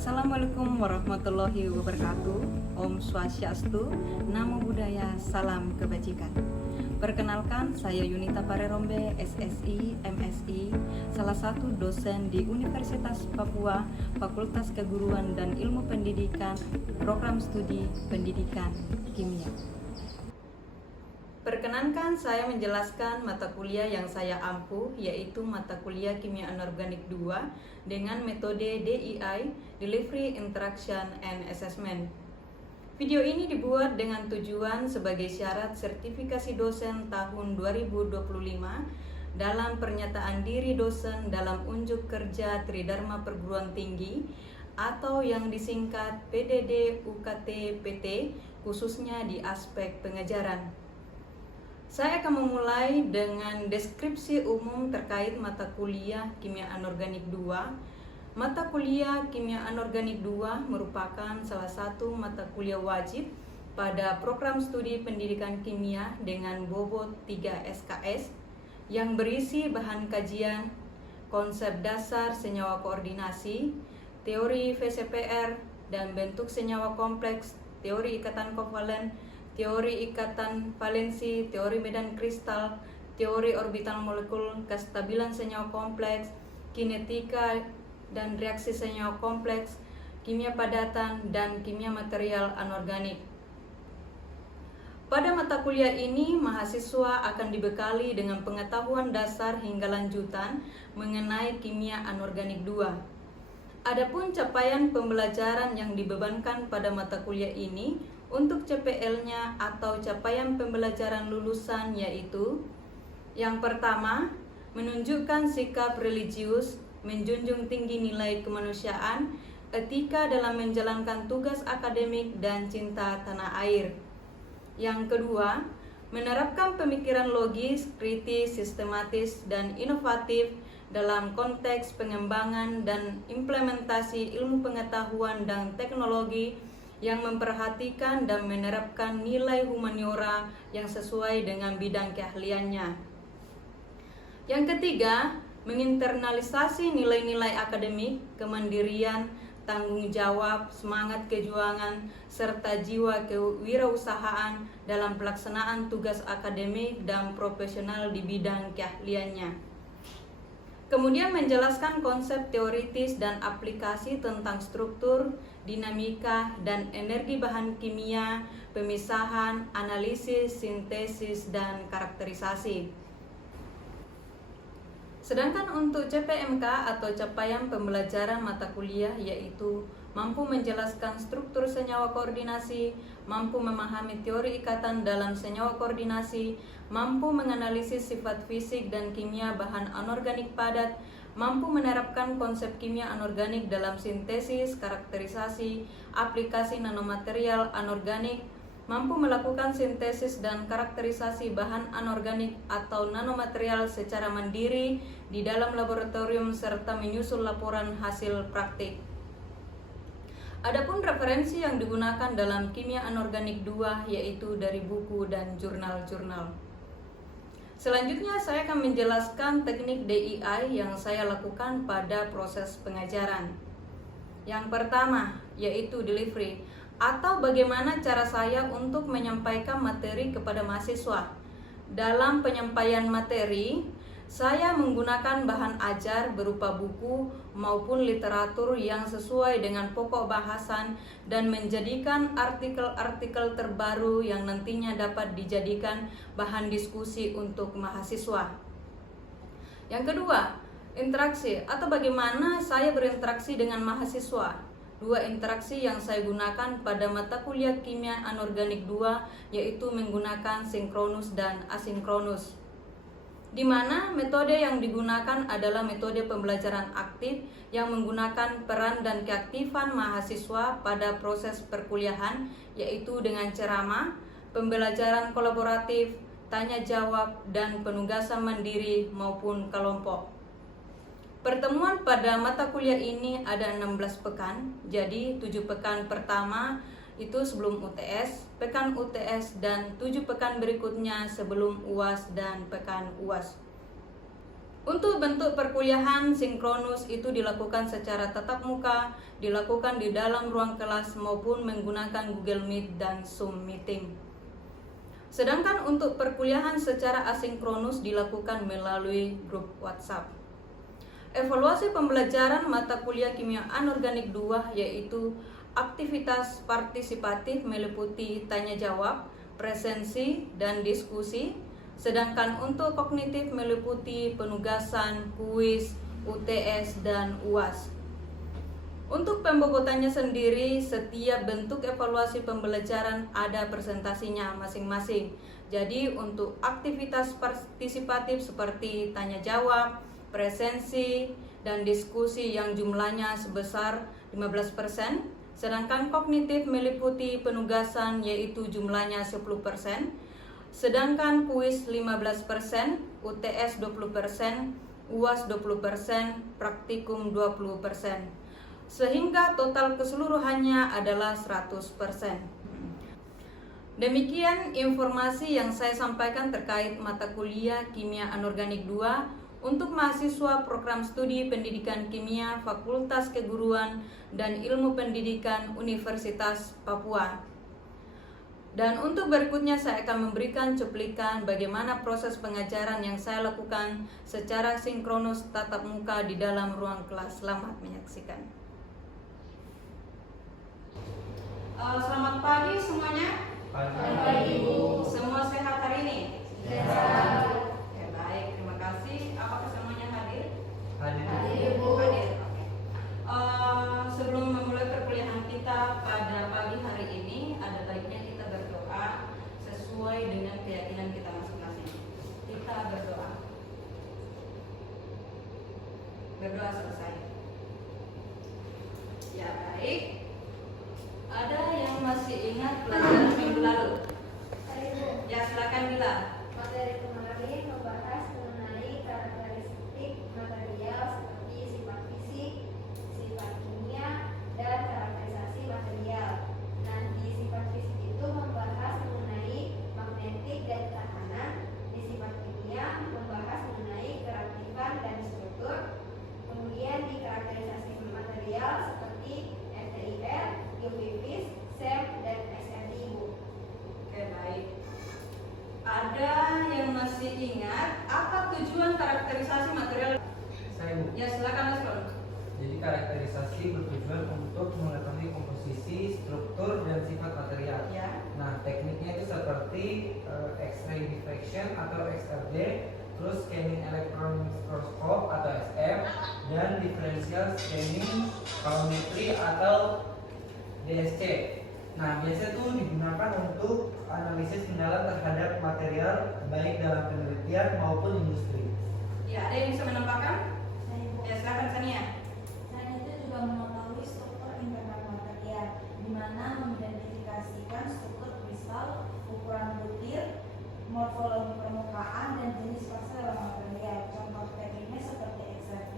Assalamualaikum warahmatullahi wabarakatuh. Om Swastiastu, Namo Buddhaya, Salam Kebajikan. Perkenalkan, saya Yunita Parerombe, SSI, MSI, salah satu dosen di Universitas Papua, Fakultas Keguruan dan Ilmu Pendidikan, Program Studi Pendidikan Kimia. Perkenankan saya menjelaskan mata kuliah yang saya ampuh, yaitu mata kuliah Kimia Anorganik 2 dengan metode DII, Delivery Interaction and Assessment. Video ini dibuat dengan tujuan sebagai syarat sertifikasi dosen tahun 2025 dalam pernyataan diri dosen dalam unjuk kerja Tridharma Perguruan Tinggi atau yang disingkat PDD UKT PT, khususnya di aspek pengajaran. Saya akan memulai dengan deskripsi umum terkait mata kuliah Kimia Anorganik 2. Mata kuliah Kimia Anorganik 2 merupakan salah satu mata kuliah wajib pada program studi pendidikan kimia dengan bobot 3 SKS yang berisi bahan kajian, konsep dasar senyawa koordinasi, teori VCPR dan bentuk senyawa kompleks, teori ikatan kovalen, teori ikatan valensi, teori medan kristal, teori orbital molekul, kestabilan senyawa kompleks, kinetika dan reaksi senyawa kompleks, kimia padatan, dan kimia material anorganik. Pada mata kuliah ini, mahasiswa akan dibekali dengan pengetahuan dasar hingga lanjutan mengenai kimia anorganik 2. Adapun capaian pembelajaran yang dibebankan pada mata kuliah ini untuk CPL-nya atau capaian pembelajaran lulusan yaitu: yang pertama, menunjukkan sikap religius, menjunjung tinggi nilai kemanusiaan, etika dalam menjalankan tugas akademik, dan cinta tanah air. Yang kedua, menerapkan pemikiran logis, kritis, sistematis, dan inovatif dalam konteks pengembangan dan implementasi ilmu pengetahuan dan teknologi yang memperhatikan dan menerapkan nilai humaniora yang sesuai dengan bidang keahliannya. Yang ketiga, menginternalisasi nilai-nilai akademik, kemandirian, tanggung jawab, semangat kejuangan, serta jiwa kewirausahaan dalam pelaksanaan tugas akademik dan profesional di bidang keahliannya. Kemudian menjelaskan konsep teoritis dan aplikasi tentang struktur, dinamika, dan energi bahan kimia, pemisahan, analisis, sintesis, dan karakterisasi. Sedangkan untuk CPMK atau capaian pembelajaran mata kuliah yaitu mampu menjelaskan struktur senyawa koordinasi, mampu memahami teori ikatan dalam senyawa koordinasi, mampu menganalisis sifat fisik dan kimia bahan anorganik padat, mampu menerapkan konsep kimia anorganik dalam sintesis, karakterisasi, aplikasi nanomaterial anorganik, mampu melakukan sintesis dan karakterisasi bahan anorganik atau nanomaterial secara mandiri di dalam laboratorium serta menyusun laporan hasil praktik. Adapun referensi yang digunakan dalam Kimia Anorganik 2 yaitu dari buku dan jurnal-jurnal. Selanjutnya saya akan menjelaskan teknik DII yang saya lakukan pada proses pengajaran. Yang pertama yaitu delivery, atau bagaimana cara saya untuk menyampaikan materi kepada mahasiswa. Dalam penyampaian materi, saya menggunakan bahan ajar berupa buku maupun literatur yang sesuai dengan pokok bahasan dan menjadikan artikel-artikel terbaru yang nantinya dapat dijadikan bahan diskusi untuk mahasiswa. Yang kedua, interaksi atau bagaimana saya berinteraksi dengan mahasiswa. Dua interaksi yang saya gunakan pada mata kuliah Kimia Anorganik 2 yaitu menggunakan sinkronus dan asinkronus, di mana metode yang digunakan adalah metode pembelajaran aktif yang menggunakan peran dan keaktifan mahasiswa pada proses perkuliahan yaitu dengan ceramah, pembelajaran kolaboratif, tanya jawab, dan penugasan mandiri maupun kelompok. Pertemuan pada mata kuliah ini ada 16 pekan, jadi 7 pekan pertama itu sebelum UTS, pekan UTS, dan 7 pekan berikutnya sebelum UAS dan pekan UAS. Untuk bentuk perkuliahan sinkronus itu dilakukan secara tatap muka, dilakukan di dalam ruang kelas maupun menggunakan Google Meet dan Zoom Meeting. Sedangkan untuk perkuliahan secara asinkronus dilakukan melalui grup WhatsApp. Evaluasi pembelajaran mata kuliah Kimia Anorganik 2 yaitu aktivitas partisipatif meliputi tanya jawab, presensi, dan diskusi. Sedangkan untuk kognitif meliputi penugasan, kuis, UTS, dan UAS. Untuk pembobotannya sendiri, setiap bentuk evaluasi pembelajaran ada presentasinya masing-masing. Jadi untuk aktivitas partisipatif seperti tanya jawab, presensi, dan diskusi yang jumlahnya sebesar 15%, sedangkan kognitif meliputi penugasan yaitu jumlahnya 10%, sedangkan kuis 15%, UTS 20%, UAS 20%, praktikum 20%. Sehingga total keseluruhannya adalah 100%. Demikian informasi yang saya sampaikan terkait mata kuliah Kimia Anorganik 2 untuk mahasiswa program studi Pendidikan Kimia Fakultas Keguruan dan Ilmu Pendidikan Universitas Papua. Dan untuk berikutnya saya akan memberikan cuplikan bagaimana proses pengajaran yang saya lakukan secara sinkronus tatap muka di dalam ruang kelas. Selamat menyaksikan. Selamat pagi semuanya. Pagi, Bu. Semua sehat hari ini? Sehat. Ya, baik, terima kasih. Apakah semuanya hadir? Hadir, Bu. Hadir. Oke. Sebelum memulai perkuliahan kita pada pagi hari ini, ada baiknya kita berdoa sesuai dengan keyakinan kita masing-masing. Kita berdoa. Berdoa selesai. Ya, baik. Ada yang masih ingat pelajaran minggu lalu? Ya, silakan Bila. Materi kemarin membahas mengenai karakteristik material seperti sifat fisik, sifat kimia, dan karakterisasi material. Nah, di sifat fisik itu membahas mengenai magnetik dan tekanan. Di sifat kimia membahas mengenai keraktifan dan struktur. Kemudian di karakterisasi material seperti FTIR, UV-Vis, SEM, dan SMI, Bu. Oke, baik. Ada yang masih ingat apa tujuan karakterisasi material? Saya, Bu. Ya, silakan Mas Ron. Jadi karakterisasi bertujuan untuk mengetahui komposisi, struktur, dan sifat material. Ya. Nah, tekniknya itu seperti X-ray diffraction atau XRD, terus scanning electron microscope atau SF, dan differential scanning colorimetry atau DSC. Nah, biasanya itu digunakan untuk analisis mendalam terhadap material baik dalam penelitian maupun industri. Ya, ada yang bisa menambahkan? Ya, silakan Sania. Selain itu juga mengetahui struktur internal material, di mana mengidentifikasikan struktur kristal, ukuran butir, morfologi permukaan, dan jenis fase dalam material. Contoh tekniknya seperti XRD,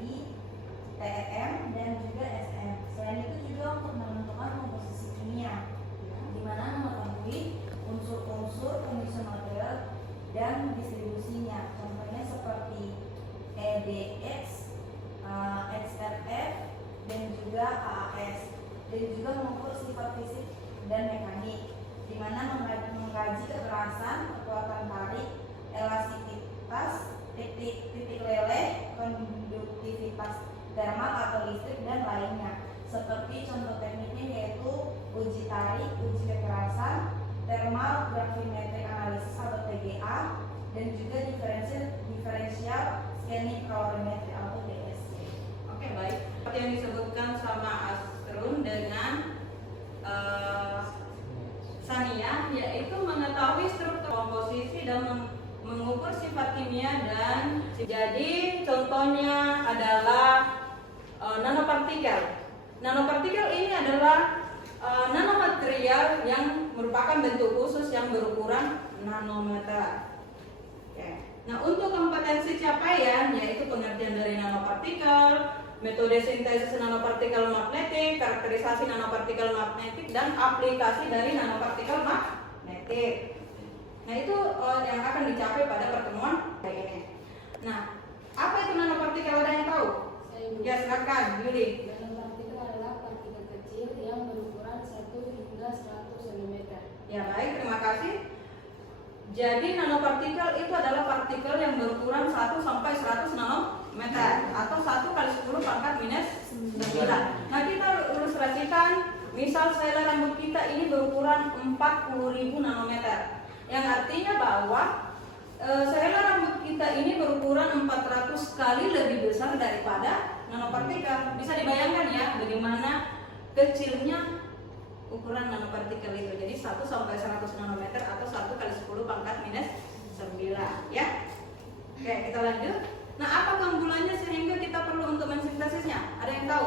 TEM, dan juga SM. Selain itu juga untuk menentukan komposisi kimia, di mana mengetahui unsur-unsur penyusun material dan distribusinya. Contohnya seperti EDX, XRF, dan juga AAS. Dan juga mengukur sifat fisik dan mekanik, di mana mengkaji kekerasan, kekuatan tarik, elastisitas, titik leleh, konduktivitas termal atau listrik, dan lainnya. Seperti contoh tekniknya yaitu uji tarik, uji kekerasan, thermal gravimetric analysis atau TGA, dan juga differential scanning calorimetry atau DSC. Oke, baik. Seperti yang disebutkan sama Asrun dengan Sania, yaitu mengetahui struktur komposisi dan mengukur sifat kimia. Dan jadi contohnya adalah nanopartikel. Nanopartikel ini adalah nanomaterial yang merupakan bentuk khusus yang berukuran nanometer. Oke. Nah, untuk kompetensi capaian yaitu pengertian dari nanopartikel, metode sintesis nanopartikel magnetik, karakterisasi nanopartikel magnetik, dan aplikasi dari nanopartikel magnetik. Nah, itu yang akan dicapai pada pertemuan hari ini. Nah, Apa itu nanopartikel? Ada yang tahu? Ya silakan, Yuli. Nanopartikel adalah partikel kecil yang berukuran 1 hingga 100 cm. Ya baik, terima kasih. Jadi nanopartikel itu adalah partikel yang berukuran 1 sampai 100 nanometer atau 1 kali 10 pangkat minus 9. Nah kita ilustrasikan, misal sel rambut kita ini berukuran 40.000 nanometer, yang artinya bahwa sel rambut kita ini berukuran 400 kali lebih besar daripada nanopartikel. Bisa dibayangkan ya bagaimana kecilnya ukuran nanopartikel itu. Jadi 1 sampai 100 nanometer atau 1 kali 10 pangkat minus 9 ya. Oke, kita lanjut. Nah, apa keunggulannya sehingga kita perlu untuk mensintesisnya? Ada yang tahu?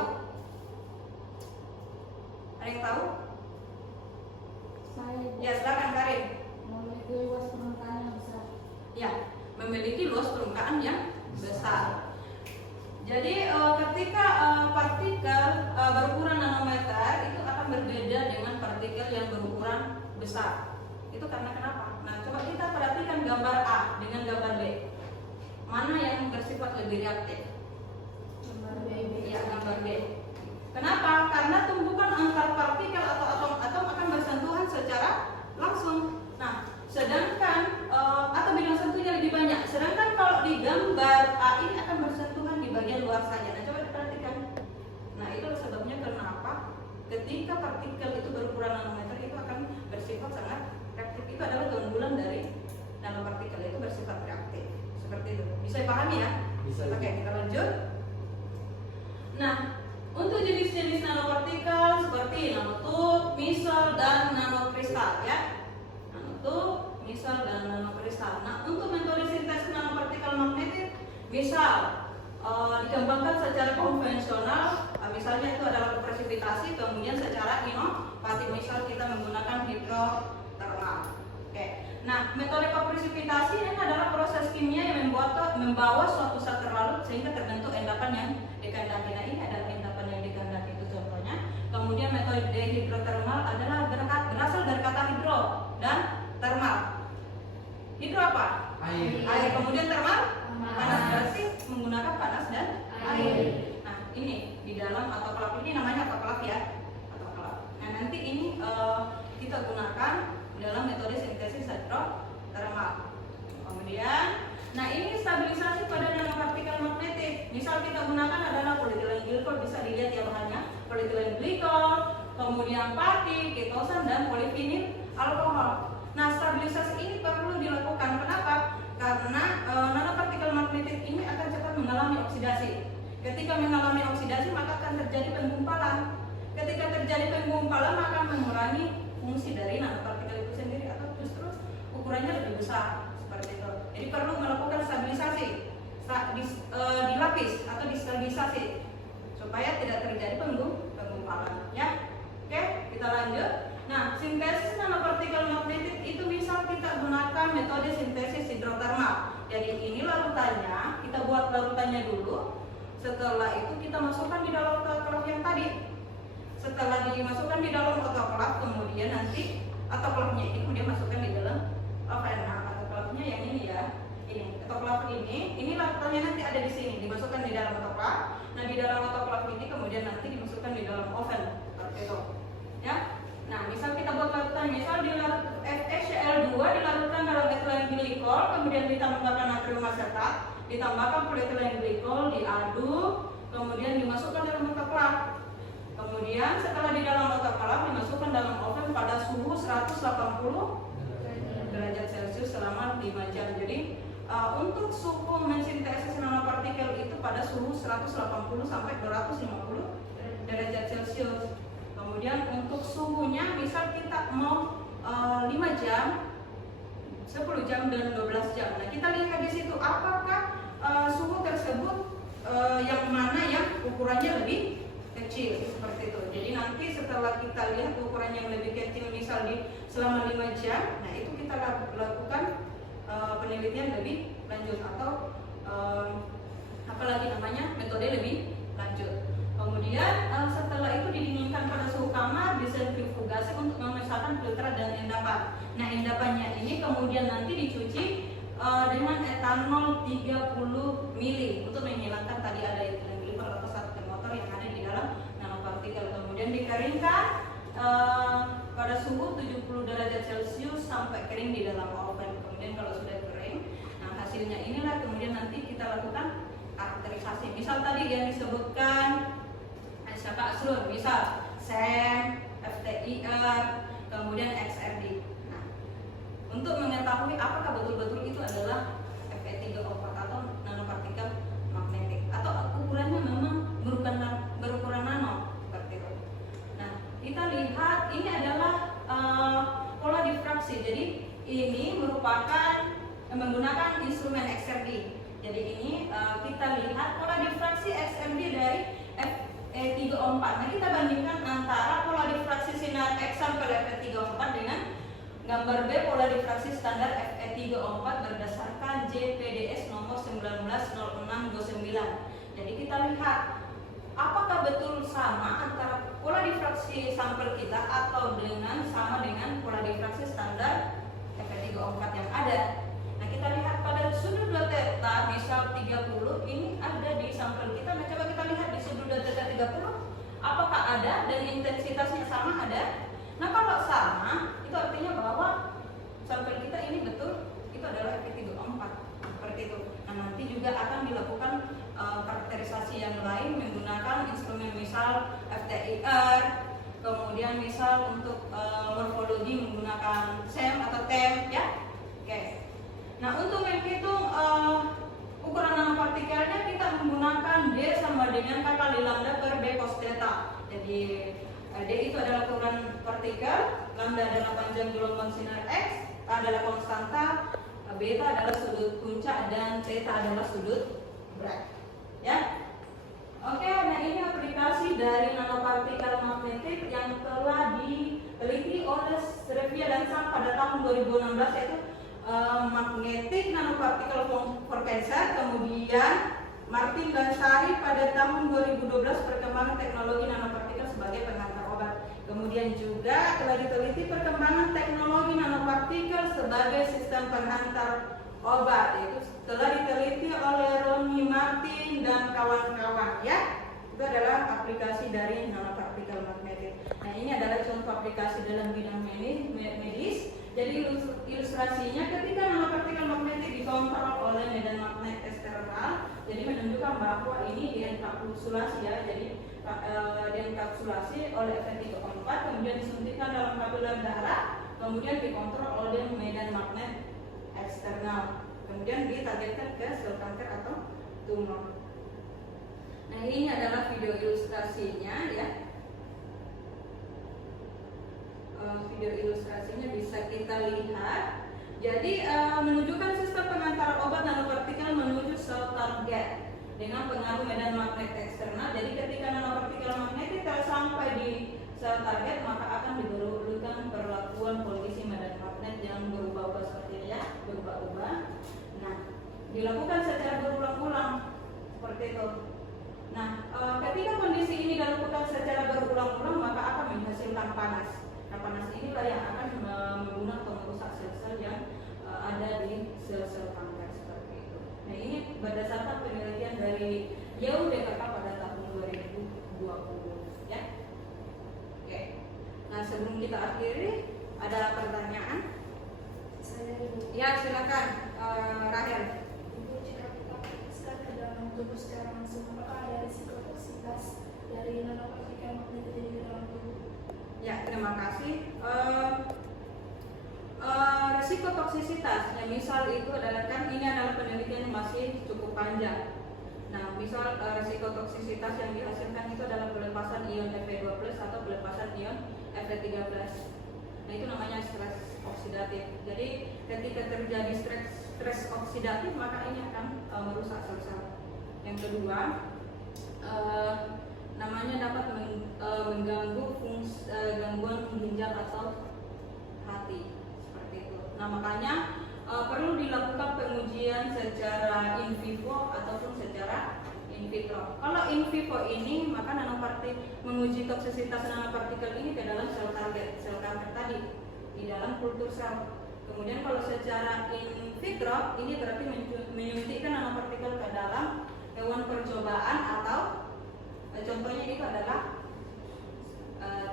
Ada yang tahu? Saya Ya, silakan Karin. memiliki luas permukaan yang besar. Ya, memiliki luas permukaan yang besar. Jadi ketika partikel berukuran nanometer itu akan berbeda dengan partikel yang berukuran besar. Itu karena kenapa? Nah, coba kita perhatikan gambar A dengan gambar B. Mana yang bersifat lebih reaktif? Gambar B. Ya, gambar B. Kenapa? Karena tumpukan antar partikel atau atom-atom akan bersentuhan secara langsung. Nah, sedangkan atau bidang sentuhnya lebih banyak. Sedangkan kalau di gambar A ini akan bersentuhan di bagian luar saja. Nah, coba diperhatikan. Nah, itu sebabnya kenapa ketika partikel itu berukuran nanometer itu akan bersifat sangat reaktif. Itu adalah keunggulan dari nanopartikel, itu bersifat reaktif. Seperti itu. Bisa dipahami ya? Bisa. Oke, kita lanjut. Nah, untuk jenis-jenis nanopartikel seperti nanotube, misel, dan nanokristal ya. Nanotube, misel, dan nanokristal. Nah, untuk metode sintesis nanopartikel magnetik, misal dikembangkan secara konvensional, misalnya itu adalah presipitasi, kemudian secara inovatif, misal kita menggunakan hidrotermal. Oke. Nah, metode presipitasi ini adalah proses kimia yang membawa suatu zat terlarut sehingga terbentuk endapan yang dikehendaki. Nah, ini adalah endapan yang dikehendaki itu contohnya. Kemudian metode hidrotermal adalah berasal dari kata hidro dan termal. Hidro apa? Air. Kemudian termal? Panas, berarti menggunakan panas dan air. Nah, ini di dalam autoklaf ini namanya autoklaf ya. Autoklaf. Nah, nanti ini kita gunakan dalam metode sintesis hidrotermal. Kemudian, nah ini stabilisasi pada nanopartikel magnetik. Misal kita gunakan adalah polyethylene glycol, bisa dilihat ya bahannya. Polyethylene glycol, kemudian pati, ketosan, dan polyvinyl alkohol. Nah, stabilisasi ini perlu dilakukan. Kenapa? Karena nanopartikel magnetik ini akan cepat mengalami oksidasi. Ketika mengalami oksidasi maka akan terjadi penggumpalan. Ketika terjadi penggumpalan maka mengurangi fungsi dari nanopartikel itu sendiri atau justru ukurannya lebih besar seperti itu. Jadi perlu melakukan stabilisasi, dilapis atau distabilisasi supaya tidak terjadi penggumpalan. Ya, oke, kita lanjut. Nah, sintesis nanopartikel magnetik itu misal kita gunakan metode sintesis hidrotermal. Jadi ini larutannya, kita buat larutannya dulu. Setelah itu kita masukkan di dalam autoklaf yang tadi. Setelah dimasukkan di dalam autoklaf, kemudian nanti autoklafnya ini kemudian masukkan di dalam oven. Nah, autoklafnya yang ini ya. Ini autoklaf ini larutannya nanti ada di sini, dimasukkan di dalam autoklaf. Nah, di dalam autoklaf ini kemudian nanti dimasukkan di dalam oven. Seperti itu. Ya. Nah, misal kita buat larutan, misal FeCl2 dilarutkan dalam ethylene glycol, kemudian ditambahkan natrium asetat, ditambahkan polyethylene glycol, diaduk, kemudian dimasukkan dalam autoklaf. Kemudian setelah di dalam autoklaf dimasukkan dalam oven pada suhu 180 derajat Celcius selama 5 jam. Jadi untuk suhu mensintesis nanopartikel itu pada suhu 180 sampai 250 derajat Celcius. Kemudian untuk suhunya misal kita mau 5 jam, 10 jam dan 12 jam. Nah, kita lihat di situ apakah suhu tersebut yang mana yang ukurannya lebih kecil seperti itu. Jadi nanti setelah kita lihat ukuran yang lebih kecil misal di selama 5 jam, nah itu kita lakukan penelitian lebih lanjut atau apalagi namanya metode lebih lanjut. Kemudian setelah itu didinginkan pada suhu kamar, disentrifugasi untuk memisahkan filter dan endapan. Nah, endapannya ini kemudian nanti dicuci dengan etanol 30 mili untuk menghilangkan tadi ada etilen glikol atau zat pemotor yang ada di dalam nanopartikel. Kemudian dikeringkan pada suhu 70 derajat Celcius sampai kering di dalam oven. Kemudian kalau sudah kering, nah hasilnya inilah kemudian nanti kita lakukan karakterisasi. Misal tadi yang disebutkan siapa Asrul, misal SEM, FTIR, kemudian XRD. Nah, untuk mengetahui apakah betul-betul itu adalah Fe3O4 atau nanopartikel magnetik atau ukurannya memang berukuran nano seperti itu. Nah, kita lihat ini adalah pola difraksi. Jadi ini merupakan menggunakan instrumen XRD. Jadi ini kita lihat pola difraksi XRD dari Fe3O4. Nah, kita bandingkan antara pola difraksi sinar X sampel Fe3O4 dengan gambar B pola difraksi standar Fe3O4 berdasarkan JPDS nomor 190629. Jadi kita lihat apakah betul sama antara pola difraksi sampel kita atau sama dengan pola difraksi standar Fe3O4 yang ada. Nah, kita lihat pada sudut 2 theta misal 30 ini ada di sampel kita. Nah, coba kita lihat di sudut 2 theta 30 apakah ada dan intensitasnya sama ada. Nah, kalau sama itu artinya bahwa sampel kita ini betul itu adalah Fe3O4 seperti itu. Nah, nanti juga akan dilakukan karakterisasi yang lain menggunakan instrumen misal FTIR, kemudian misal untuk morfologi menggunakan SEM atau TEM ya. Oke. Nah, untuk menghitung ukuran nanopartikelnya kita menggunakan D sama dengan K kali lambda per B cos theta. Jadi D itu adalah ukuran partikel, lambda adalah panjang gelombang sinar X, K adalah konstanta, beta adalah sudut puncak dan theta adalah sudut berat. Ya. Oke, nah ini aplikasi dari nanopartikel magnetik yang telah diteliti oleh Srevia dan Sang pada tahun 2016 yaitu magnetic nanoparticle for cancer, kemudian Martin dan Sari pada tahun 2012 perkembangan teknologi nanopartikel sebagai penghantar obat. Kemudian juga telah diteliti perkembangan teknologi nanopartikel sebagai sistem penghantar obat, yaitu telah diteliti oleh Ronnie Martin dan kawan-kawan ya. Itu adalah aplikasi dari nanopartikel magnetik. Nah, ini adalah contoh aplikasi dalam bidang medis. Jadi ilustrasinya ketika nanopartikel magnetik dikontrol oleh medan magnet eksternal, jadi menunjukkan bahwa ini dienkapsulasi ya. Jadi dienkapsulasi oleh Fe3O4, kemudian disuntikkan dalam kapiler darah, kemudian dikontrol oleh medan magnet eksternal, kemudian ditargetkan ke sel kanker atau tumor. Nah, ini adalah video ilustrasinya ya. Video ilustrasinya bisa kita lihat. Jadi menunjukkan sistem pengantar obat nanopartikel menuju sel target dengan pengaruh medan magnet eksternal. Jadi ketika nanopartikel magnetik telah sampai di sel target, maka akan diberlakukan perlakuan kondisi medan magnet yang berubah-ubah seperti ini ya, berubah-ubah. Nah, dilakukan secara berulang-ulang seperti itu. Nah, ketika kondisi ini dilakukan secara berulang-ulang, maka akan menghasilkan panas. Nah, panas inilah yang akan membunuh atau merusak sel-sel yang ada di sel-sel kanker seperti itu. Nah, ini berdasarkan penelitian dari Yale DKK pada tahun 2020 ya. Oke. Nah, sebelum kita akhiri, ada pertanyaan? Saya dulu. Ya, silakan Rahel. Ibu, jika kita fokuskan ke dalam tubuh secara langsung, apakah ada risiko toksitas dari nanopartikel magnetik di dalam tubuh? Ya, terima kasih. Risiko toksisitas, ya misal itu adalah kan ini adalah penelitian yang masih cukup panjang. Nah, misal risiko toksisitas yang dihasilkan itu adalah pelepasan ion Fe2+ atau pelepasan ion Fe3+. Nah, itu namanya stres oksidatif. Jadi ketika terjadi stres oksidatif, maka ini akan merusak sel-sel. Yang kedua, namanya dapat mengganggu gangguan ginjal atau hati seperti itu. Nah, makanya perlu dilakukan pengujian secara in vivo ataupun secara in vitro. Kalau in vivo ini, maka menguji toksisitas nanopartikel ini ke dalam sel target, sel kanker tadi di dalam kultur sel. Kemudian kalau secara in vitro ini berarti menyuntikkan nanopartikel ke dalam hewan percobaan atau contohnya itu adalah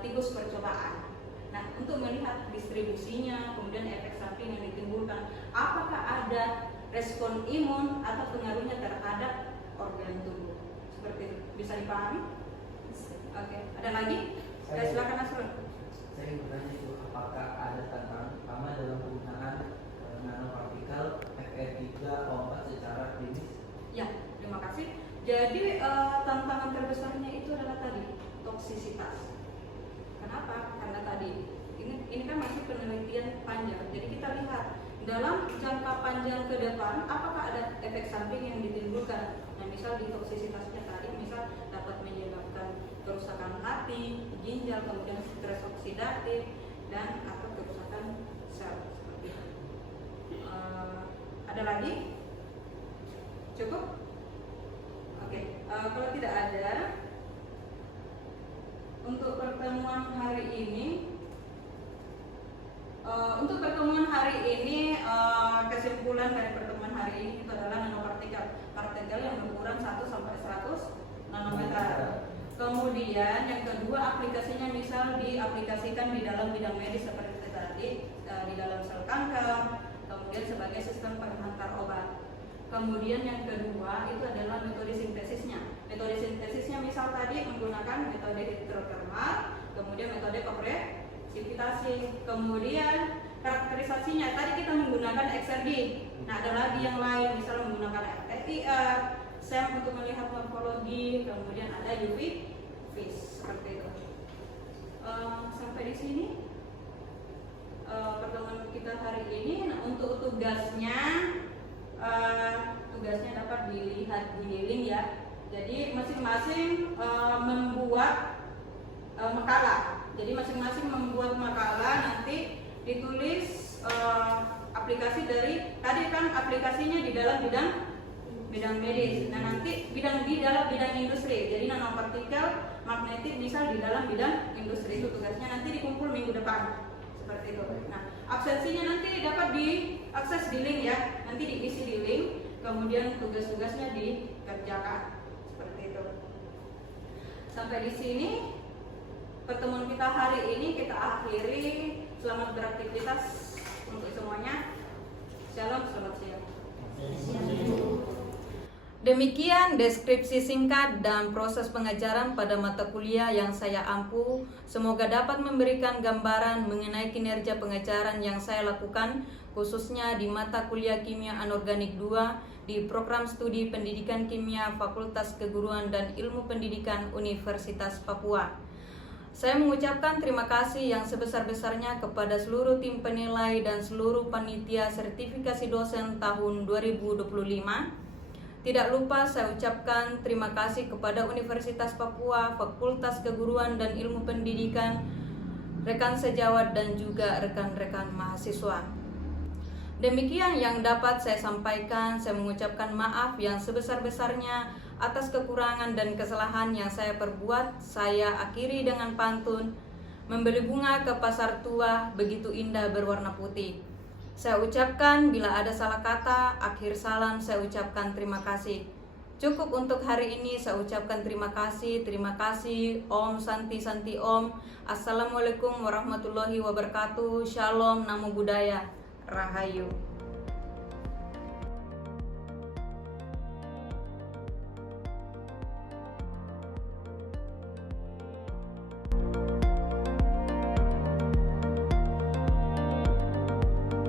tikus percobaan. Nah, untuk melihat distribusinya, kemudian efek samping yang ditimbulkan, apakah ada respon imun atau pengaruhnya terhadap organ tubuh. Seperti itu. Bisa dipahami? Oke. Ada lagi? Silakan Asrul. Saya bertanya itu apakah ada tantangan utama dalam penggunaan nanopartikel Fe3O4 secara klinis? Ya, terima kasih. Jadi tantangan terbesarnya itu adalah tadi toksisitas. Kenapa? Karena tadi ini kan masih penelitian panjang. Jadi kita lihat dalam jangka panjang ke depan apakah ada efek samping yang ditimbulkan. Nah, misal di toksisitasnya tadi misal dapat menyebabkan kerusakan hati, ginjal, kemudian stres oksidatif dan atau kerusakan sel seperti itu. Ada lagi? Cukup? Oke. Kalau tidak ada, untuk pertemuan hari ini kesimpulan dari pertemuan hari ini itu adalah nanopartikel yang berukuran 1 sampai 100 nanometer. Kemudian yang kedua aplikasinya misal diaplikasikan di dalam bidang medis seperti tadi, di dalam sel kanker, kemudian sebagai sistem penghantar obat. Kemudian yang kedua itu adalah metode sintesisnya. Metode sintesisnya misal tadi menggunakan metode hidrotermal, kemudian metode presipitasi. Kemudian karakterisasinya tadi kita menggunakan XRD. Nah, ada lagi yang lain, misal menggunakan FTIR, SEM untuk melihat morfologi, kemudian ada UV vis seperti itu. Sampai di sini pertemuan kita hari ini. Nah, untuk tugasnya dapat dilihat di link ya. Jadi masing-masing membuat makalah. Jadi masing-masing membuat makalah, nanti ditulis aplikasi dari tadi kan aplikasinya di dalam bidang medis. Nah, nanti di dalam bidang industri. Jadi nanopartikel magnetik misal di dalam bidang industri, itu tugasnya nanti dikumpul minggu depan. Seperti itu. Nah, absensinya nanti dapat diakses di link ya. Nanti diisi di link, kemudian tugas-tugasnya dikerjakan. Seperti itu. Sampai di sini pertemuan kita hari ini kita akhiri. Selamat beraktivitas untuk semuanya. Shalom, selamat siang. Demikian deskripsi singkat dan proses pengajaran pada mata kuliah yang saya ampu. Semoga dapat memberikan gambaran mengenai kinerja pengajaran yang saya lakukan, khususnya di mata kuliah Kimia Anorganik 2 di program studi Pendidikan Kimia Fakultas Keguruan dan Ilmu Pendidikan Universitas Papua. Saya mengucapkan terima kasih yang sebesar-besarnya kepada seluruh tim penilai dan seluruh panitia sertifikasi dosen tahun 2025. Tidak lupa saya ucapkan terima kasih kepada Universitas Papua, Fakultas Keguruan dan Ilmu Pendidikan, rekan sejawat dan juga rekan-rekan mahasiswa. Demikian yang dapat saya sampaikan. Saya mengucapkan maaf yang sebesar-besarnya atas kekurangan dan kesalahan yang saya perbuat. Saya akhiri dengan pantun, membeli bunga ke pasar tua, begitu indah berwarna putih. Saya ucapkan bila ada salah kata, akhir salam saya ucapkan terima kasih. Cukup untuk hari ini, saya ucapkan terima kasih. Terima kasih. Om Santi Santi Om. Assalamualaikum warahmatullahi wabarakatuh. Shalom, Namo Buddhaya. Rahayu.